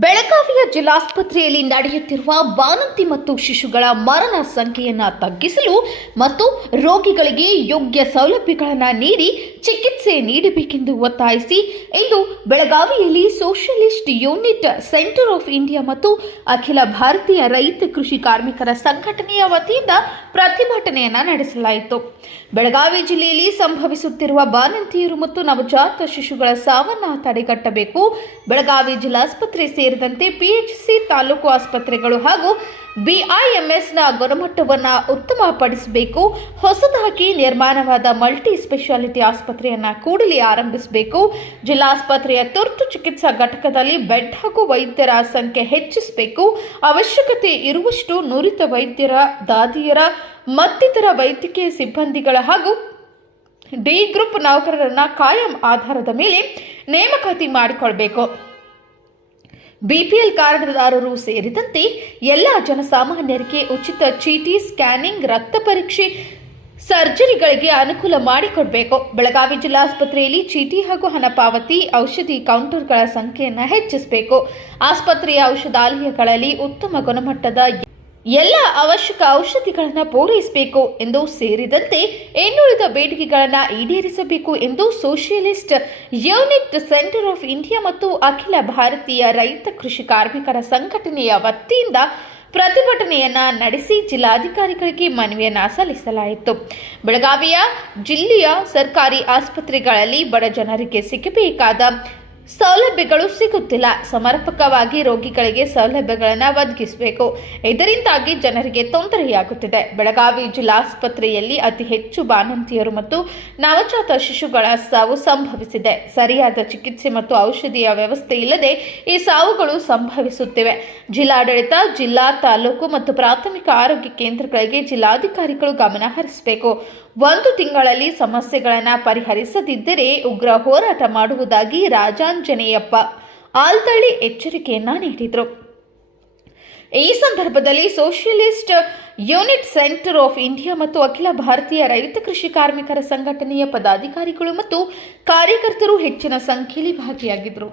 ಬೆಳಗಾವಿಯ ಜಿಲ್ಲಾಸ್ಪತ್ರೆಯಲ್ಲಿ ನಡೆಯುತ್ತಿರುವ ಬಾಣಂತಿ ಮತ್ತು ಶಿಶುಗಳ ಮರಣ ಸಂಖ್ಯೆಯನ್ನು ತಗ್ಗಿಸಲು ಮತ್ತು ರೋಗಿಗಳಿಗೆ ಯೋಗ್ಯ ಸೌಲಭ್ಯಗಳನ್ನು ನೀಡಿ ಚಿಕಿತ್ಸೆ ನೀಡಬೇಕೆಂದು ಒತ್ತಾಯಿಸಿ ಇಂದು ಬೆಳಗಾವಿಯಲ್ಲಿ socialist unit centre of India ಮತ್ತು ಅಖಿಲ ಭಾರತೀಯ ರೈತ ಕೃಷಿ ಕಾರ್ಮಿಕರ ಸಂಘಟನೆಯ ವತಿಯಿಂದ ಪ್ರತಿಭಟನೆಯನ್ನು ನಡೆಸಲಾಯಿತು. ಬೆಳಗಾವಿ ಜಿಲ್ಲೆಯಲ್ಲಿ ಸಂಭವಿಸುತ್ತಿರುವ ಬಾಣಂತಿಯರು ಮತ್ತು ನವಜಾತ ಶಿಶುಗಳ ಸಾವನ್ನ ತಡೆಗಟ್ಟಬೇಕು. ಬೆಳಗಾವಿ ಜಿಲ್ಲಾಸ್ಪತ್ರೆ ಸೇರಿದಂತೆ ಪಿಎಚ್ಸಿ ತಾಲೂಕು ಆಸ್ಪತ್ರೆಗಳು ಹಾಗೂ ಬಿಐಎಂಎಸ್ನ ಗುಣಮಟ್ಟವನ್ನು ಉತ್ತಮಪಡಿಸಬೇಕು, ಹೊಸದಾಗಿ ನಿರ್ಮಾಣವಾದ ಮಲ್ಟಿ ಸ್ಪೆಷಾಲಿಟಿ ಆಸ್ಪತ್ರೆಯನ್ನು ಕೂಡಲೇ ಆರಂಭಿಸಬೇಕು. ಜಿಲ್ಲಾಸ್ಪತ್ರೆಯ ತುರ್ತು ಚಿಕಿತ್ಸಾ ಘಟಕದಲ್ಲಿ ಬೆಡ್ ಹಾಗೂ ವೈದ್ಯರ ಸಂಖ್ಯೆ ಹೆಚ್ಚಿಸಬೇಕು. ಅವಶ್ಯಕತೆ ಇರುವಷ್ಟು ನುರಿತ ವೈದ್ಯರ, ದಾದಿಯರ, ಮತ್ತಿತರ ವೈದ್ಯಕೀಯ ಸಿಬ್ಬಂದಿಗಳ ಹಾಗೂ ಡಿ ಗ್ರೂಪ್ ನೌಕರರನ್ನ ಕಾಯಂ ಆಧಾರದ ಮೇಲೆ ನೇಮಕಾತಿ ಮಾಡಿಕೊಳ್ಬೇಕು. ಬಿಪಿಎಲ್ ಕಾರ್ಡ್ದಾರರು ಸೇರಿದಂತೆ ಎಲ್ಲ ಜನಸಾಮಾನ್ಯರಿಗೆ ಉಚಿತ ಚೀಟಿ ಸ್ಕ್ಯಾನಿಂಗ್, ರಕ್ತ ಪರೀಕ್ಷೆ, ಸರ್ಜರಿಗಳಿಗೆ ಅನುಕೂಲ ಮಾಡಿಕೊಡಬೇಕು. ಬೆಳಗಾವಿ ಜಿಲ್ಲಾಸ್ಪತ್ರೆಯಲ್ಲಿ ಚೀಟಿ ಹಾಗೂ ಹಣ ಪಾವತಿ, ಔಷಧಿ ಕೌಂಟರ್ಗಳ ಸಂಖ್ಯೆಯನ್ನು ಹೆಚ್ಚಿಸಬೇಕು. ಆಸ್ಪತ್ರೆಯ ಔಷಧಾಲಯಗಳಲ್ಲಿ ಉತ್ತಮ ಗುಣಮಟ್ಟದ ಎಲ್ಲ ಅವಶ್ಯಕ ಔಷಧಿಗಳನ್ನು ಪೂರೈಸಬೇಕು ಎಂದು ಸೇರಿದಂತೆ ಇನ್ನುಳಿದ ಬೇಡಿಕೆಗಳನ್ನು ಈಡೇರಿಸಬೇಕು ಎಂದು socialist unit centre of India ಮತ್ತು ಅಖಿಲ ಭಾರತೀಯ ರೈತ ಕೃಷಿ ಕಾರ್ಮಿಕರ ಸಂಘಟನೆಯ ವತಿಯಿಂದ ಪ್ರತಿಭಟನೆಯನ್ನ ನಡೆಸಿ ಜಿಲ್ಲಾಧಿಕಾರಿಗಳಿಗೆ ಮನವಿಯನ್ನ ಸಲ್ಲಿಸಲಾಯಿತು. ಬೆಳಗಾವಿಯ ಜಿಲ್ಲೆಯ ಸರ್ಕಾರಿ ಆಸ್ಪತ್ರೆಗಳಲ್ಲಿ ಬಡ ಜನರಿಗೆ ಸಿಗಬೇಕಾದ ಸೌಲಭ್ಯಗಳು ಸಿಗುತ್ತಿಲ್ಲ. ಸಮರ್ಪಕವಾಗಿ ರೋಗಿಗಳಿಗೆ ಸೌಲಭ್ಯಗಳನ್ನು ಒದಗಿಸಬೇಕು. ಇದರಿಂದಾಗಿ ಜನರಿಗೆ ತೊಂದರೆಯಾಗುತ್ತಿದೆ. ಬೆಳಗಾವಿ ಜಿಲ್ಲಾಸ್ಪತ್ರೆಯಲ್ಲಿ ಅತಿ ಹೆಚ್ಚು ಬಾಣಂತಿಯರು ಮತ್ತು ನವಜಾತ ಶಿಶುಗಳ ಸಾವು ಸಂಭವಿಸಿದೆ. ಸರಿಯಾದ ಚಿಕಿತ್ಸೆ ಮತ್ತು ಔಷಧಿಯ ವ್ಯವಸ್ಥೆ ಇಲ್ಲದೆ ಈ ಸಾವುಗಳು ಸಂಭವಿಸುತ್ತಿವೆ. ಜಿಲ್ಲಾಡಳಿತ, ಜಿಲ್ಲಾ ತಾಲೂಕು ಮತ್ತು ಪ್ರಾಥಮಿಕ ಆರೋಗ್ಯ ಕೇಂದ್ರಗಳಿಗೆ ಜಿಲ್ಲಾಧಿಕಾರಿಗಳು ಗಮನ ಹರಿಸಬೇಕು. ಒಂದು ತಿಂಗಳಲ್ಲಿ ಸಮಸ್ಯೆಗಳನ್ನು ಪರಿಹರಿಸದಿದ್ದರೆ ಉಗ್ರ ಹೋರಾಟ ಮಾಡುವುದಾಗಿ ರಾಜಾಂಜನೇಯಪ್ಪ ಆಲ್ತಳ್ಳಿ ಎಚ್ಚರಿಕೆಯನ್ನ ನೀಡಿದರು. ಈ ಸಂದರ್ಭದಲ್ಲಿ socialist unit centre of India ಮತ್ತು ಅಖಿಲ ಭಾರತೀಯ ರೈತ ಕೃಷಿ ಕಾರ್ಮಿಕರ ಸಂಘಟನೆಯ ಪದಾಧಿಕಾರಿಗಳು ಮತ್ತು ಕಾರ್ಯಕರ್ತರು ಹೆಚ್ಚಿನ ಸಂಖ್ಯೆಯಲ್ಲಿ ಭಾಗಿಯಾಗಿದ್ದರು